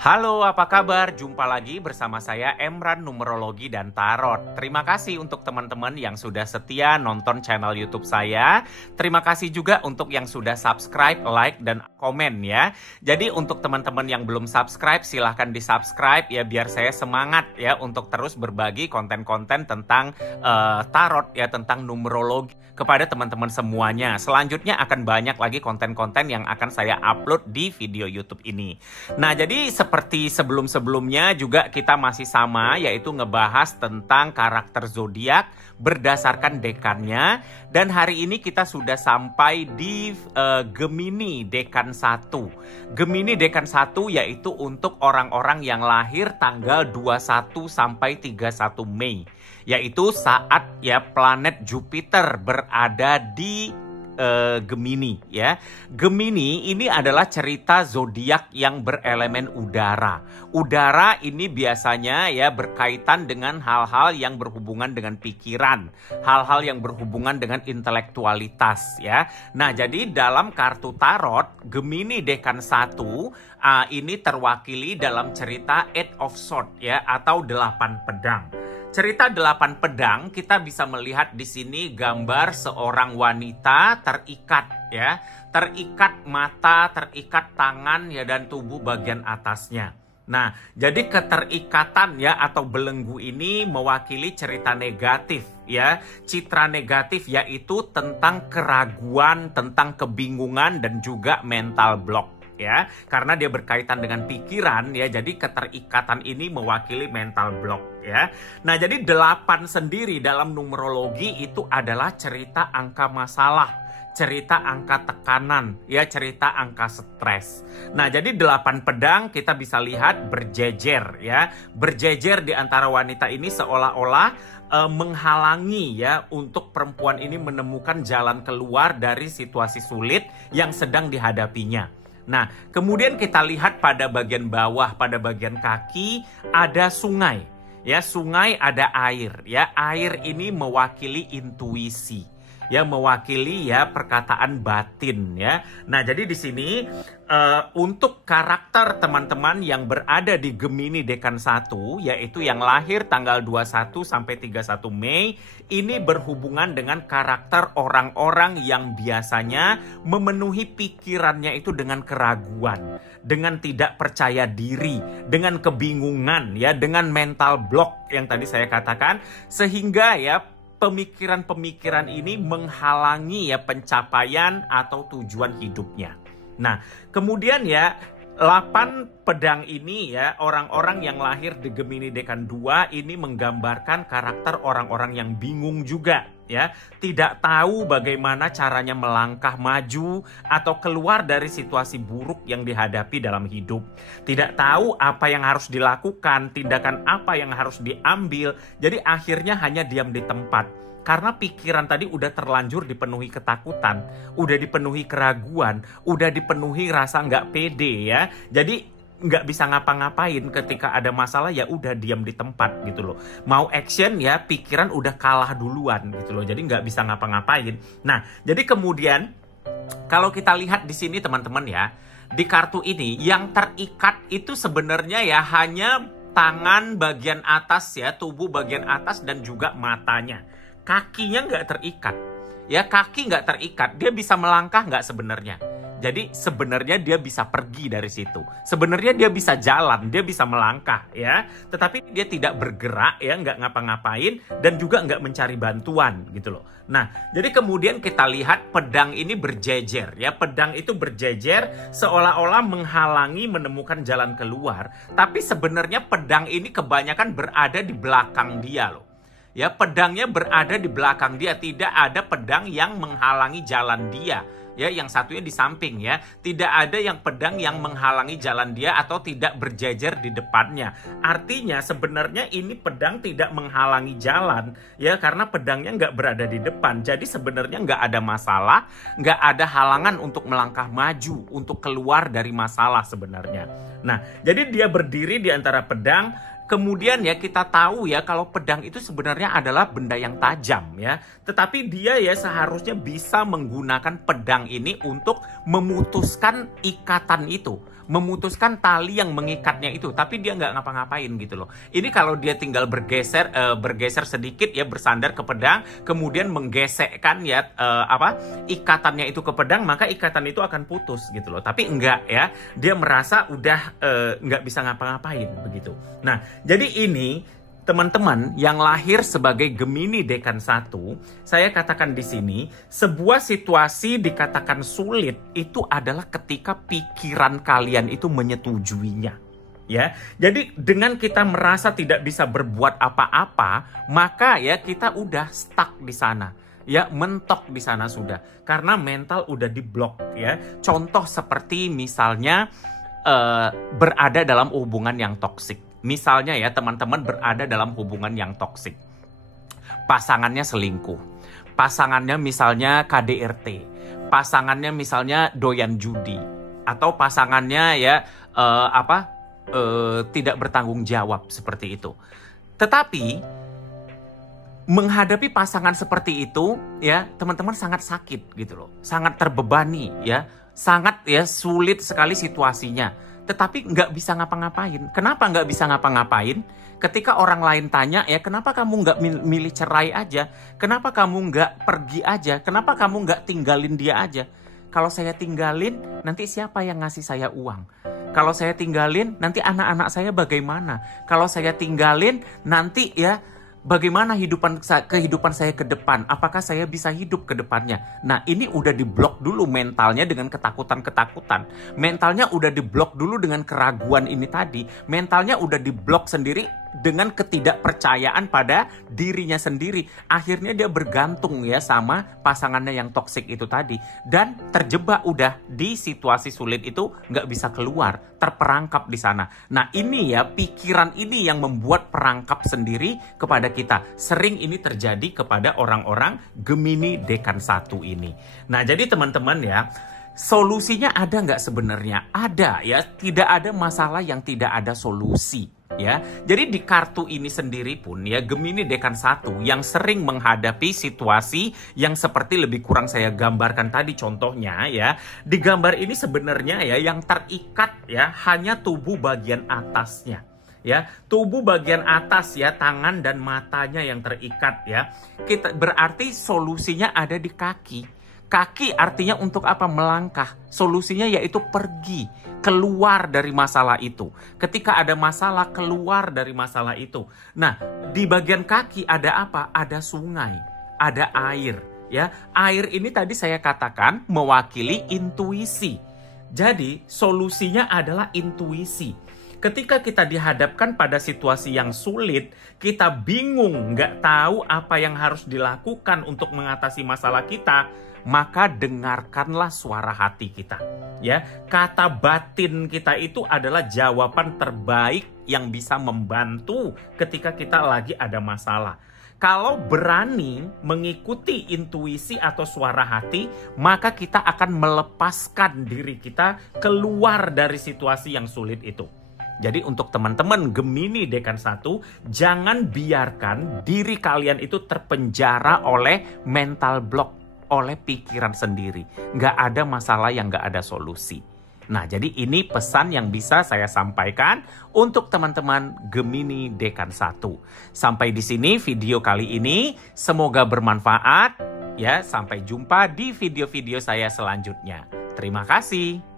Halo, apa kabar? Jumpa lagi bersama saya Emran Numerologi dan Tarot. Terima kasih untuk teman-teman yang sudah setia nonton channel YouTube saya. Terima kasih juga untuk yang sudah subscribe, like, dan komen ya. Jadi untuk teman-teman yang belum subscribe, silahkan di-subscribe ya biar saya semangat ya untuk terus berbagi konten-konten tentang tarot ya, tentang numerologi kepada teman-teman semuanya. Selanjutnya akan banyak lagi konten-konten yang akan saya upload di video YouTube ini. Nah, jadi seperti sebelum-sebelumnya juga kita masih sama, yaitu ngebahas tentang karakter zodiak berdasarkan dekannya. Dan hari ini kita sudah sampai di Gemini Dekan 1. Gemini Dekan 1 yaitu untuk orang-orang yang lahir tanggal 21 sampai 31 Mei. Yaitu saat ya planet Jupiter berada di Gemini ya. Gemini ini adalah cerita zodiak yang berelemen udara. Udara ini biasanya ya berkaitan dengan hal-hal yang berhubungan dengan pikiran, hal-hal yang berhubungan dengan intelektualitas ya. Nah, jadi dalam kartu tarot Gemini Dekan 1 ini terwakili dalam cerita Eight of Swords ya, atau 8 pedang. Cerita 8 pedang kita bisa melihat di sini gambar seorang wanita terikat ya, terikat mata, terikat tangan ya, dan tubuh bagian atasnya. Nah, jadi keterikatan ya atau belenggu ini mewakili cerita negatif ya, citra negatif yaitu tentang keraguan, tentang kebingungan dan juga mental block. Ya, karena dia berkaitan dengan pikiran ya, jadi keterikatan ini mewakili mental block ya. Nah, jadi 8 sendiri dalam numerologi itu adalah cerita angka masalah, cerita angka tekanan ya, cerita angka stres. Nah, jadi 8 pedang kita bisa lihat berjejer ya, berjejer di antara wanita ini seolah-olah menghalangi ya untuk perempuan ini menemukan jalan keluar dari situasi sulit yang sedang dihadapinya. Nah, kemudian kita lihat pada bagian bawah, pada bagian kaki ada sungai. Ya, sungai ada air. Ya, air ini mewakili intuisi. Ya, mewakili ya perkataan batin ya. Nah, jadi di sini untuk karakter teman-teman yang berada di Gemini Dekan 1, yaitu yang lahir tanggal 21 sampai 31 Mei, ini berhubungan dengan karakter orang-orang yang biasanya memenuhi pikirannya itu dengan keraguan, dengan tidak percaya diri, dengan kebingungan ya, dengan mental block yang tadi saya katakan, sehingga ya pemikiran-pemikiran ini menghalangi ya pencapaian atau tujuan hidupnya. Nah, kemudian ya 8 pedang ini ya, orang-orang yang lahir di Gemini Dekan 2 ini menggambarkan karakter orang-orang yang bingung juga ya, tidak tahu bagaimana caranya melangkah maju atau keluar dari situasi buruk yang dihadapi dalam hidup. Tidak tahu apa yang harus dilakukan, tindakan apa yang harus diambil. Jadi akhirnya hanya diam di tempat. Karena pikiran tadi udah terlanjur dipenuhi ketakutan, udah dipenuhi keraguan, udah dipenuhi rasa nggak pede ya. Jadi nggak bisa ngapa-ngapain ketika ada masalah, ya udah diam di tempat gitu loh. Mau action ya pikiran udah kalah duluan gitu loh. Jadi nggak bisa ngapa-ngapain. Nah, jadi kemudian kalau kita lihat di sini teman-teman ya, di kartu ini yang terikat itu sebenarnya ya hanya tangan bagian atas ya, tubuh bagian atas dan juga matanya. Kakinya nggak terikat. Ya, kaki nggak terikat. Dia bisa melangkah nggak sebenarnya? Jadi sebenarnya dia bisa pergi dari situ. Sebenarnya dia bisa jalan, dia bisa melangkah ya. Tetapi dia tidak bergerak ya, nggak ngapa-ngapain dan juga nggak mencari bantuan gitu loh. Nah, jadi kemudian kita lihat pedang ini berjejer ya. Pedang itu berjejer seolah-olah menghalangi menemukan jalan keluar. Tapi sebenarnya pedang ini kebanyakan berada di belakang dia loh. Ya, pedangnya berada di belakang dia, tidak ada pedang yang menghalangi jalan dia. Ya, yang satunya di samping ya. Tidak ada yang pedang yang menghalangi jalan dia atau tidak berjejer di depannya. Artinya sebenarnya ini pedang tidak menghalangi jalan ya, karena pedangnya nggak berada di depan. Jadi sebenarnya nggak ada masalah, nggak ada halangan untuk melangkah maju, untuk keluar dari masalah sebenarnya. Nah, jadi dia berdiri di antara pedang. Kemudian ya kita tahu ya kalau pedang itu sebenarnya adalah benda yang tajam ya. Tetapi dia ya seharusnya bisa menggunakan pedang ini untuk memutuskan ikatan itu. Memutuskan tali yang mengikatnya itu. Tapi dia nggak ngapa-ngapain gitu loh. Ini kalau dia tinggal bergeser sedikit ya, bersandar ke pedang. Kemudian menggesekkan ya ikatannya itu ke pedang. Maka ikatan itu akan putus gitu loh. Tapi enggak ya. Dia merasa udah nggak bisa ngapa-ngapain begitu. Nah, jadi ini teman-teman yang lahir sebagai Gemini Dekan 1, saya katakan di sini, sebuah situasi dikatakan sulit itu adalah ketika pikiran kalian itu menyetujuinya. Ya, jadi dengan kita merasa tidak bisa berbuat apa-apa, maka ya kita udah stuck di sana. Ya, mentok di sana sudah. Karena mental udah diblok ya. Contoh seperti misalnya berada dalam hubungan yang toksik. Misalnya ya teman-teman berada dalam hubungan yang toksik. Pasangannya selingkuh. Pasangannya misalnya KDRT. Pasangannya misalnya doyan judi. Atau pasangannya ya tidak bertanggung jawab seperti itu. Tetapi menghadapi pasangan seperti itu ya teman-teman sangat sakit gitu loh. Sangat terbebani ya. Sangat ya sulit sekali situasinya. Tetapi nggak bisa ngapa-ngapain. Kenapa nggak bisa ngapa-ngapain? Ketika orang lain tanya, ya kenapa kamu nggak milih cerai aja? Kenapa kamu nggak pergi aja? Kenapa kamu nggak tinggalin dia aja? Kalau saya tinggalin, nanti siapa yang ngasih saya uang? Kalau saya tinggalin, nanti anak-anak saya bagaimana? Kalau saya tinggalin, nanti ya bagaimana kehidupan saya ke depan? Apakah saya bisa hidup ke depannya? Nah, ini udah diblok dulu mentalnya dengan ketakutan-ketakutan. Mentalnya udah diblok dulu dengan keraguan ini tadi. Mentalnya udah diblok sendiri dengan ketidakpercayaan pada dirinya sendiri. Akhirnya dia bergantung ya sama pasangannya yang toksik itu tadi. Dan terjebak udah di situasi sulit itu, nggak bisa keluar. Terperangkap di sana. Nah, ini ya pikiran ini yang membuat perangkap sendiri kepada kita. Sering ini terjadi kepada orang-orang Gemini Dekan 1 ini. Nah, jadi teman-teman ya, solusinya ada nggak sebenarnya? Ada ya, tidak ada masalah yang tidak ada solusi. Ya, jadi di kartu ini sendiri pun ya Gemini Dekan 1 yang sering menghadapi situasi yang seperti lebih kurang saya gambarkan tadi contohnya ya. Di gambar ini sebenarnya ya yang terikat ya hanya tubuh bagian atasnya. Ya, tubuh bagian atas ya, tangan dan matanya yang terikat ya. Berarti solusinya ada di kaki. Kaki artinya untuk apa? Melangkah. Solusinya yaitu pergi, keluar dari masalah itu. Ketika ada masalah, keluar dari masalah itu. Nah, di bagian kaki ada apa? Ada sungai, ada air. Ya, air ini tadi saya katakan mewakili intuisi. Jadi, solusinya adalah intuisi. Ketika kita dihadapkan pada situasi yang sulit, kita bingung, nggak tahu apa yang harus dilakukan untuk mengatasi masalah kita, maka dengarkanlah suara hati kita. Ya, kata batin kita itu adalah jawaban terbaik yang bisa membantu ketika kita lagi ada masalah. Kalau berani mengikuti intuisi atau suara hati, maka kita akan melepaskan diri kita keluar dari situasi yang sulit itu. Jadi untuk teman-teman Gemini Dekan 1, jangan biarkan diri kalian itu terpenjara oleh mental block, oleh pikiran sendiri. Nggak ada masalah yang nggak ada solusi. Nah, jadi ini pesan yang bisa saya sampaikan untuk teman-teman Gemini Dekan 1. Sampai di sini video kali ini, semoga bermanfaat. Ya, sampai jumpa di video-video saya selanjutnya. Terima kasih.